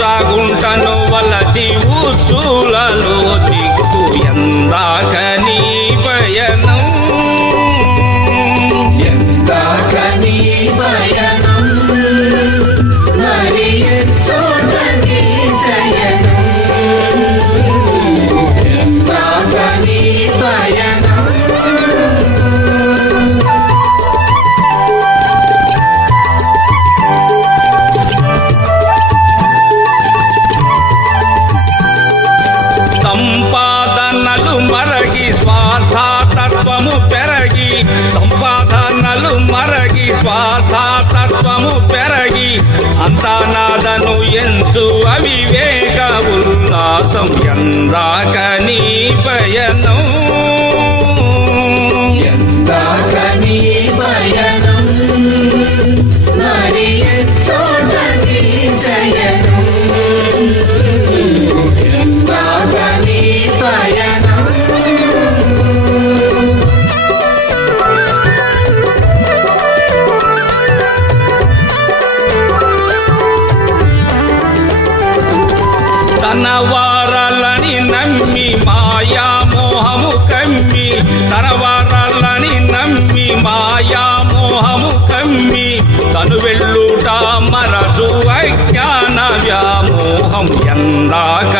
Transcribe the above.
ఉచ్చాగుంటను వలచి ఉచ్చులలో దిక్కు ఎందాక నీ పయనం ఎందాక నీ పయనం మరి చోట నీ శయనం ఎందాక నీ పయనం సంపాదనలు మరగి స్వార్థతత్వము పెరగి సంపాదనలు మరగి స్వార్థతత్వము పెరగి అంతా నాదను ఎంచు అవివేక ఉల్లాసం ఎందాక నీ పయనం ఎందాక నీ పయనం మరి చోట నీ శయనం ఎందాక నీ పయనం తన వారాలని నమ్మి మాయా మోహము కమ్మి తన వారాలని నమ్మి మాయా మోహము కమ్మి తను వెళ్ళుట మరచు అజ్ఞాన వ్యామోహం ఎందాక